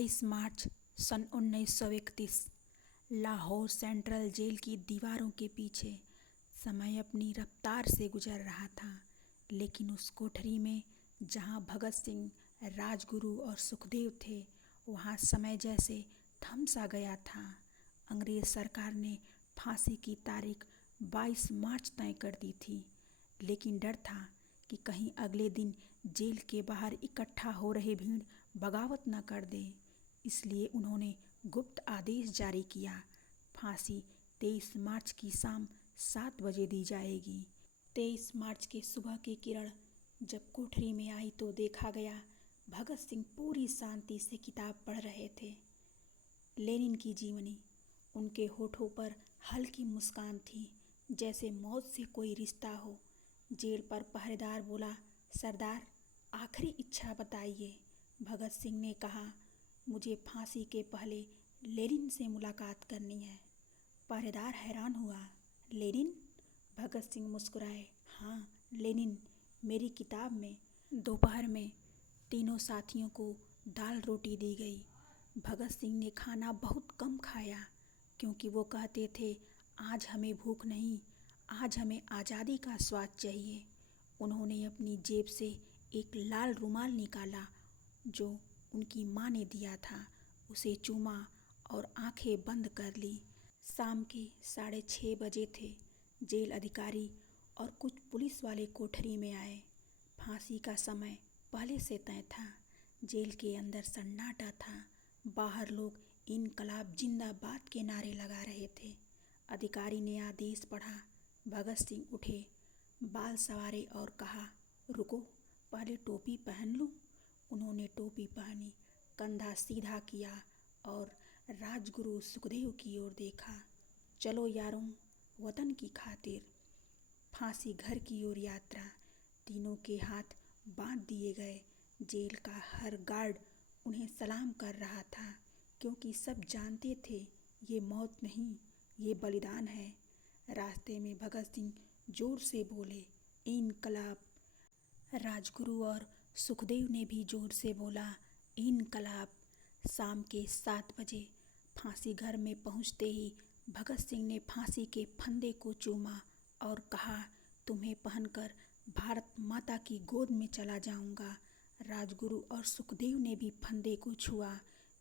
22 मार्च सन 1931 Lahore central jail की दीवारों के पीछे समय अपनी रफ्तार से गुजर रहा था। लेकिन उस कोठरी में जहां भगत सिंह, राजगुरु और सुखदेव थे, वहां समय जैसे थम सा गया था। अंग्रेज सरकार ने फांसी की तारीख 22 मार्च तय कर दी थी, लेकिन डर था कि कहीं अगले दिन जेल के बाहर इकट्ठा हो रही भीड़ बगावत न कर दे। इसलिए उन्होंने गुप्त आदेश जारी किया। फांसी 23 मार्च की शाम 7 बजे दी जाएगी। 23 मार्च के सुबह की किरण जब कोठरी में आई तो देखा गया भगत सिंह पूरी शांति से किताब पढ़ रहे थे। लेनिन की जीवनी। उनके होठों पर हल्की मुस्कान थी, जैसे मौत से कोई रिश्ता हो। जेल पर पहरेदार बोला, सरदार, आखिरी इच्छा बताइए। भगत सिंह ने कहा, मुझे फांसी के पहले लेनिन से मुलाकात करनी है। पहरेदार हैरान हुआ, लेनिन? भगत सिंह मुस्कुराए, हाँ लेनिन, मेरी किताब में। दोपहर में तीनों साथियों को दाल रोटी दी गई। भगत सिंह ने खाना बहुत कम खाया, क्योंकि वो कहते थे, आज हमें भूख नहीं, आज हमें आज़ादी का स्वाद चाहिए। उन्होंने अपनी जेब से एक लाल रुमाल निकाला जो उनकी माँ ने दिया था, उसे चूमा और आंखें बंद कर ली। शाम के 6:30 बजे थे। जेल अधिकारी और कुछ पुलिस वाले कोठरी में आए। फांसी का समय पहले से तय था। जेल के अंदर सन्नाटा था। बाहर लोग इनकलाब जिंदाबाद के नारे लगा रहे थे। अधिकारी ने आदेश पढ़ा। भगत सिंह उठे, बाल संवारे और कहा, रुको, पहले टोपी पहन लूं। उन्होंने टोपी पहनी, कंधा सीधा किया और राजगुरु सुखदेव की ओर देखा। चलो यारों, वतन की खातिर। फांसी घर की ओर यात्रा। तीनों के हाथ बांध दिए गए। जेल का हर गार्ड उन्हें सलाम कर रहा था, क्योंकि सब जानते थे ये मौत नहीं, ये बलिदान है। रास्ते में भगत सिंह जोर से बोले, इनकलाब। राजगुरु और सुखदेव ने भी जोर से बोला, इनकलाब। शाम के 7 बजे फांसी घर में पहुंचते ही भगत सिंह ने फांसी के फंदे को चूमा और कहा, तुम्हें पहनकर भारत माता की गोद में चला जाऊंगा। राजगुरु और सुखदेव ने भी फंदे को छुआ।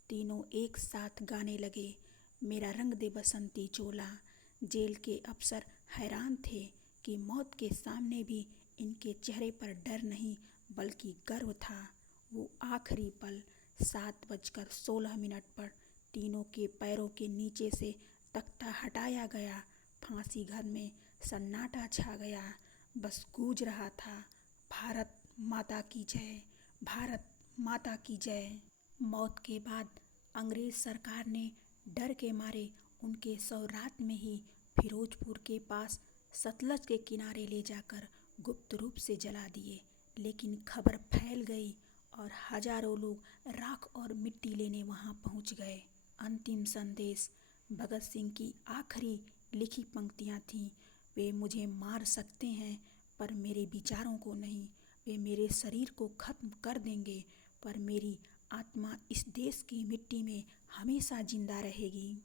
तीनों एक साथ गाने लगे, मेरा रंग दे बसंती चोला। जेल के अफसर हैरान थे कि मौत के सामने भी इनके चेहरे पर डर नहीं बल्कि गर्व था। वो आखिरी पल 7:16 पर तीनों के पैरों के नीचे से तख्ता हटाया गया। फांसी घर में सन्नाटा छा गया। बस गूंज रहा था, भारत माता की जय, भारत माता की जय। मौत के बाद अंग्रेज सरकार ने डर के मारे उनके शव रात में ही फिरोजपुर के पास सतलज के किनारे ले जाकर गुप्त रूप से जला दिए। लेकिन खबर फैल गई और हजारों लोग राख और मिट्टी लेने वहां पहुंच गए। अंतिम संदेश। भगत सिंह की आखिरी लिखी पंक्तियां थीं, वे मुझे मार सकते हैं पर मेरे विचारों को नहीं। वे मेरे शरीर को खत्म कर देंगे पर मेरी आत्मा इस देश की मिट्टी में हमेशा जिंदा रहेगी।